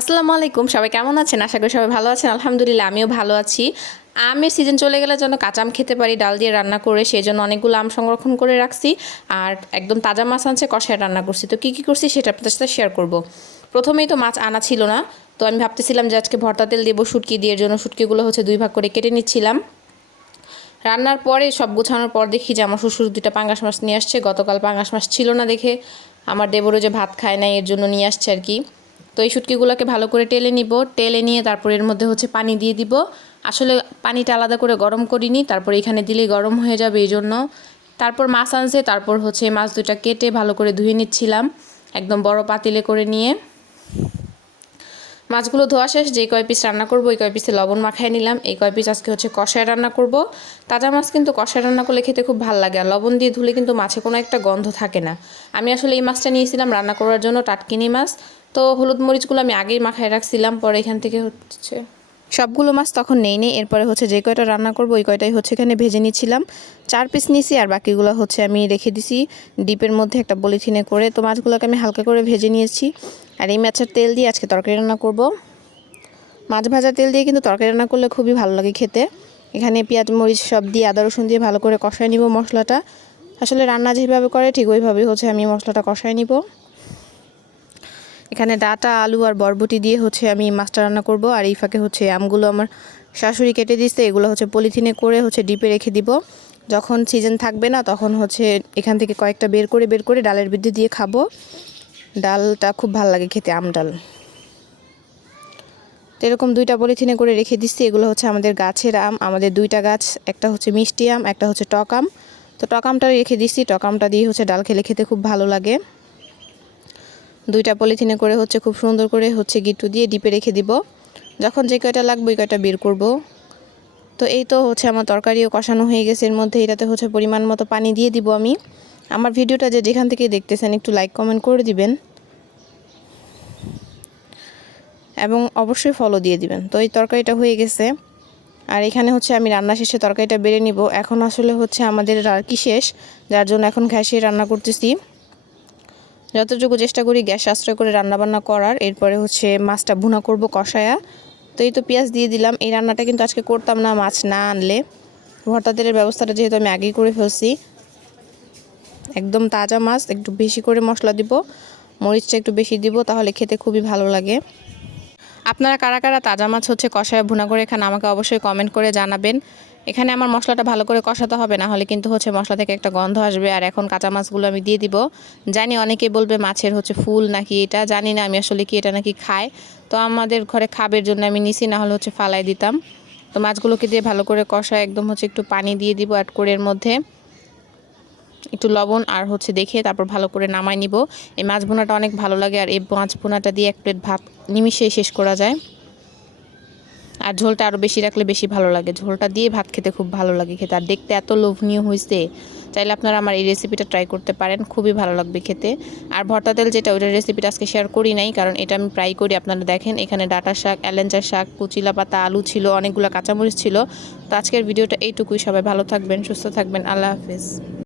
আসসালামু আলাইকুম, সবাই কেমন আছেন? আশা করি সবাই ভালো আছেন। আলহামদুলিল্লাহ, আমিও ভালো আছি। আমের সিজন চলে গেলে যেন কাঁচা আম খেতে পারি, ডাল দিয়ে রান্না করে সেই জন্য অনেকগুলো আম সংরক্ষণ করে রাখছি। আর একদম তাজা মাছ আনছে, কষায় রান্না করছি। তো কী কী করছি সেটা আপনাদের সাথে শেয়ার করব। প্রথমেই তো মাছ আনা ছিল না। তো আমি ভাবতেছিলাম যে আজকে ভর্তা তেল দেবো শুটকি দিয়ে জন্য শুটকিগুলো হচ্ছে দুই ভাগ করে কেটে নিচ্ছিলাম। রান্নার পরে সব গোছানোর পর দেখি যে আমার শ্বশুর দুইটা পাঙ্গাস মাছ নিয়ে আসছে। গতকাল পাঙ্গাস মাছ ছিল না দেখে। আমার দেবরও যে ভাত খায় নাই, এর জন্য নিয়ে আসছে আর কি। তো এই শুটকিগুলোকে ভালো করে টেলে নিব। টেলে নিয়ে তারপর এর মধ্যে হচ্ছে পানি দিয়ে দিব। আসলে পানিটা আলাদা করে গরম করিনি, তারপর এখানে দিলেই গরম হয়ে যাবে এই জন্য তারপর মাছ আনছে, তারপর হচ্ছে মাছ দুটা কেটে ভালো করে ধুয়ে নিচ্ছিলাম, একদম বড় পাতিলে করে নিয়ে। মাছগুলো ধোয়া শেষ যে কয় পিস রান্না করব এই কয় পিসে লবণ মাখায় নিলাম। এই কয় পিস আজকে হচ্ছে কষায় রান্না করব। তাজা মাছ কিন্তু কষায় রান্না করলে খেতে খুব ভালো লাগে, আর লবণ দিয়ে ধুলে কিন্তু মাছে কোনো একটা গন্ধ থাকে না। আমি আসলে এই মাছটা নিয়েছিলাম রান্না করার জন্য টাটকিনি মাছ। তো হলুদ মরিচগুলো আমি আগেই মাখায় রাখছিলাম, পরে এখান থেকে হচ্ছে সবগুলো মাছ তখন নেই নেই, এরপরে হচ্ছে যে কয়টা রান্না করব ওই কয়টাই হচ্ছে এখানে ভেজে নিচ্ছিলাম। চার পিস নিয়েছি আর বাকিগুলো হচ্ছে আমি রেখে দিছি ডিপের মধ্যে একটা বলিথিনে করে। তো মাছগুলোকে আমি হালকা করে ভেজে নিয়েছি। আর এই মাছের তেল দিয়ে আজকে তরকারি রান্না করব। মাছ ভাজা তেল দিয়ে কিন্তু তরকারি রান্না করলে খুবই ভালো লাগে খেতে। এখানে পেঁয়াজ, মরিচ সব দিয়ে আদা, রসুন দিয়ে ভালো করে কষায় নিব মশলাটা। আসলে রান্না যেভাবে করে ঠিক ওইভাবেই হচ্ছে আমি মশলাটা কষায় নিব। এখানে ডাটা, আলু আর বরবটি দিয়ে হচ্ছে আমি মাছটা রান্না করব। আর এই ফাঁকে হচ্ছে আমগুলো আমার শাশুড়ি কেটে দিচ্ছে এগুলো হচ্ছে পলিথিনে করে হচ্ছে ডিপে রেখে দিব। যখন সিজন থাকবে না, তখন হচ্ছে এখান থেকে কয়েকটা বের করে বের করে ডালের বিদ্যুৎ দিয়ে খাব। ডালটা খুব ভালো লাগে খেতে, আম ডাল। তো এরকম দুইটা পলিথিনে করে রেখে দিচ্ছি, এগুলো হচ্ছে আমাদের গাছের আম। আমাদের দুইটা গাছ, একটা হচ্ছে মিষ্টি আম, একটা হচ্ছে টক আম। তো টক আমটা রেখে দিচ্ছি, টক আমটা দিয়ে হচ্ছে ডাল খেলে খেতে খুব ভালো লাগে। দুইটা পলিথিনে করে হচ্ছে খুব সুন্দর করে হচ্ছে গিট্টু দিয়ে ডিপে রেখে দিব। যখন যে কয়টা লাগবে ওই কয়টা বের করব। তো এই তো হচ্ছে আমার তরকারিও কষানো হয়ে গেছে। এর মধ্যে এটাতে হচ্ছে পরিমাণ মতো পানি দিয়ে দিব আমি। আমার ভিডিওটা যে যেখান থেকে দেখতেছেন একটু লাইক কমেন্ট করে দিবেন। এবং অবশ্যই ফলো দিয়ে দিবেন। তো এই তরকারিটা হয়ে গেছে। আর এখানে হচ্ছে আমি রান্না শেষে তরকারিটা বেড়ে নিব। এখন আসলে হচ্ছে আমাদের আর কি শেষ? যার জন্য এখন ঘ্যাসে রান্না করতেছি। যতটুকু চেষ্টা করি গ্যাস সাশ্রয় করে রান্নাবান্না করার। এরপরে হচ্ছে মাছটা ভুনা করব কষায়া। তো এই তো পেঁয়াজ দিয়ে দিলাম। এই রান্নাটা কিন্তু আজকে করতাম না, মাছ না আনলে। ভর্তা তেলের ব্যবস্থাটা যেহেতু আমি আগেই করে ফেলছি। একদম তাজা মাছ, একটু বেশি করে মশলা দিব। মরিচটা একটু বেশি দিব, তাহলে খেতে খুবই ভালো লাগে। আপনারা কারা কারা তাজা মাছ হচ্ছে কষায় ভুনা করে এখানে আমাকে অবশ্যই কমেন্ট করে জানাবেন। এখানে আমার মশলাটা ভালো করে কষাতে হবে না হলে কিন্তু হচ্ছে মশলা থেকে একটা গন্ধ আসবে। আর এখন কাঁচা মাছগুলো আমি দিয়ে দিব। জানি অনেকে বলবে মাছের হচ্ছে ফুল নাকি এটা, জানি না আমি আসলে কি এটা নাকি খায় তো আমাদের ঘরে খাবের জন্য আমি নিছি না হলে হচ্ছে ফালাই দিতাম। তো মাছগুলোকে দিয়ে ভালো করে কষা একদম হচ্ছে একটু পানি দিয়ে দিব অ্যাড করে এর মধ্যে। একটু লবণ আর হচ্ছে দেখে তারপর ভালো করে নামাই নিব। এই মাছ ভুনাটা অনেক ভালো লাগে, আর এই মাছ ভুনাটা দিয়ে এক প্লেট ভাত নিমিশেই শেষ করা যায়। আর ঝোলটা আরও বেশি রাখলে বেশি ভালো লাগে। ঝোলটা দিয়ে ভাত খেতে খুব ভালো লাগে খেতে। আর দেখতে এত লোভনীয় হয়েছে চাইলে আপনারা আমার এই রেসিপিটা ট্রাই করতে পারেন, খুবই ভালো লাগবে খেতে। আর ভর্তা তেল যেটা ওইটার রেসিপিটা আজকে শেয়ার করি নাই, কারণ এটা আমি প্রায় করি, আপনারা দেখেন, এখানে ডাটা শাক অ্যালেঞ্চার শাক, কুচিলা পাতা, আলু ছিল, অনেকগুলো কাঁচামরিচ ছিল। তো আজকের ভিডিওটা এইটুকুই, সবাই ভালো থাকবেন, সুস্থ থাকবেন, আল্লাহ হাফিজ।